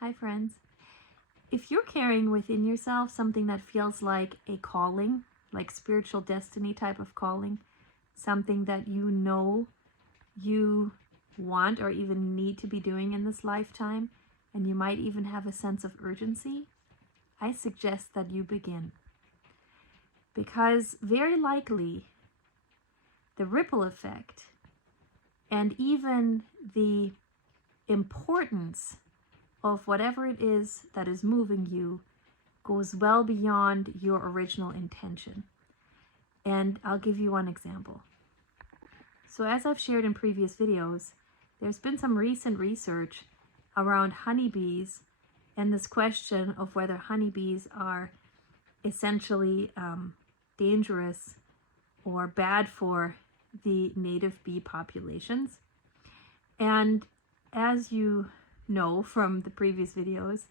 Hi friends. If you're carrying within yourself something that feels like a calling, like spiritual destiny type of calling, something that you know you want or even need to be doing in this lifetime, and you might even have a sense of urgency, I suggest that you begin. Because very likely the ripple effect and even the importance of whatever it is that is moving you goes well beyond your original intention. And I'll give you one example. So as I've shared in previous videos, there's been some recent research around honeybees and this question of whether honeybees are essentially dangerous or bad for the native bee populations. And as you know from the previous videos,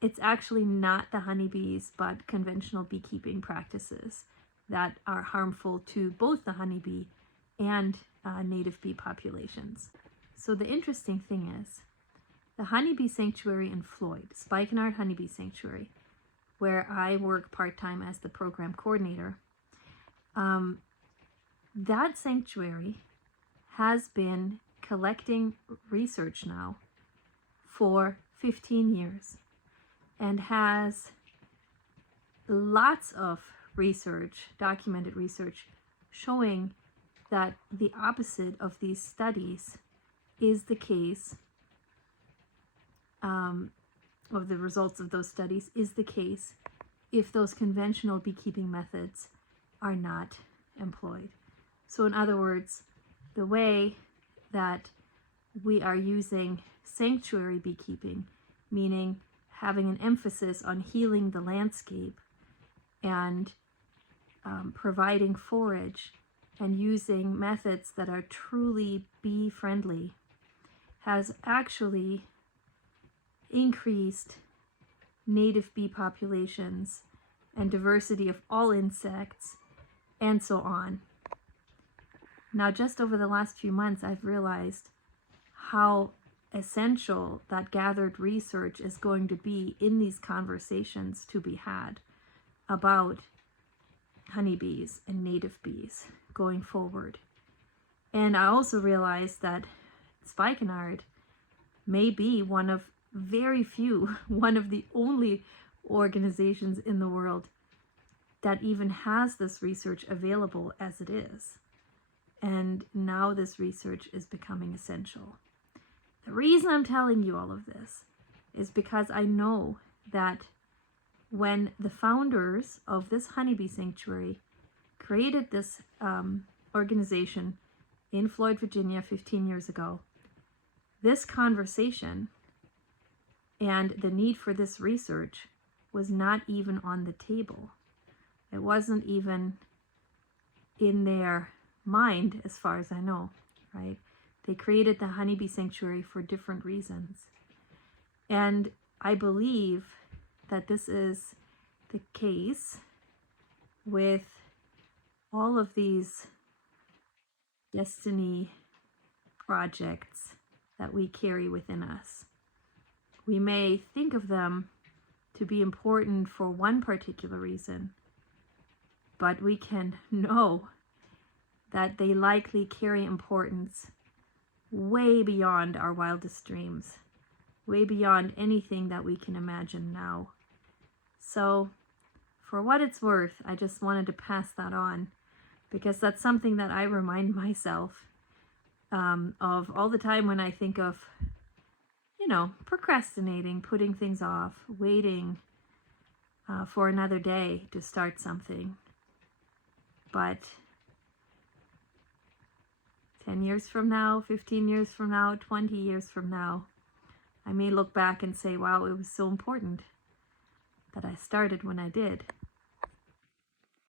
it's actually not the honeybees but conventional beekeeping practices that are harmful to both the honeybee and native bee populations. So the interesting thing is, the Honeybee Sanctuary in Floyd, Spikenard Honeybee Sanctuary, where I work part-time as the program coordinator, that sanctuary has been collecting research now for 15 years and has lots of research, documented research, showing that the opposite of these studies is the case, of the results of those studies is the case if those conventional beekeeping methods are not employed. So in other words, the way that we are using sanctuary beekeeping, meaning having an emphasis on healing the landscape and providing forage and using methods that are truly bee friendly, has actually increased native bee populations and diversity of all insects and so on. Now, just over the last few months, I've realized how essential that gathered research is going to be in these conversations to be had about honeybees and native bees going forward. And I also realized that Spikenard may be one of very few, one of the only organizations in the world that even has this research available as it is. And now this research is becoming essential. The reason I'm telling you all of this is because I know that when the founders of this honeybee sanctuary created this organization in Floyd, Virginia 15 years ago, this conversation and the need for this research was not even on the table. It wasn't even in their mind, as far as I know, right? They created the Honeybee Sanctuary for different reasons. And I believe that this is the case with all of these destiny projects that we carry within us. We may think of them to be important for one particular reason, but we can know that they likely carry importance way beyond our wildest dreams, way beyond anything that we can imagine now. So for what it's worth, I just wanted to pass that on, because that's something that I remind myself of all the time when I think of, procrastinating, putting things off, waiting for another day to start something. But 10 years from now, 15 years from now, 20 years from now, I may look back and say, wow, it was so important that I started when I did.